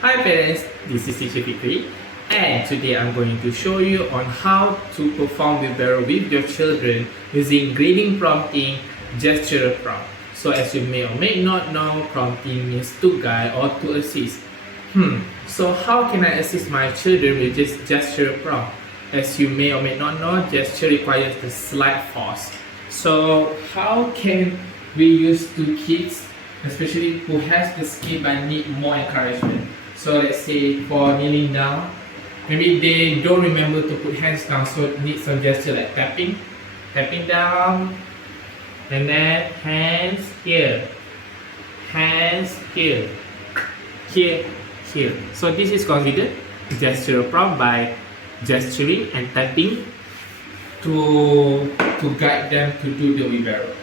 Hi parents, this is Teacher Fikri, and today I'm going to show you on how to perform wheelbarrow with your children using grading prompting gesture prompt. So as you may or may not know, prompting means to guide or to assist. So how can I assist my children with this gesture prompt? As you may or may not know, gesture requires the slight force. So how can we use to kids, especially who has the skill but need more encouragement? So let's say for kneeling down, maybe they don't remember to put hands down, so need some gesture like tapping down, and then hands here, here, here. So this is considered gesture prompt by gesturing and tapping to guide them to do the wheelbarrow.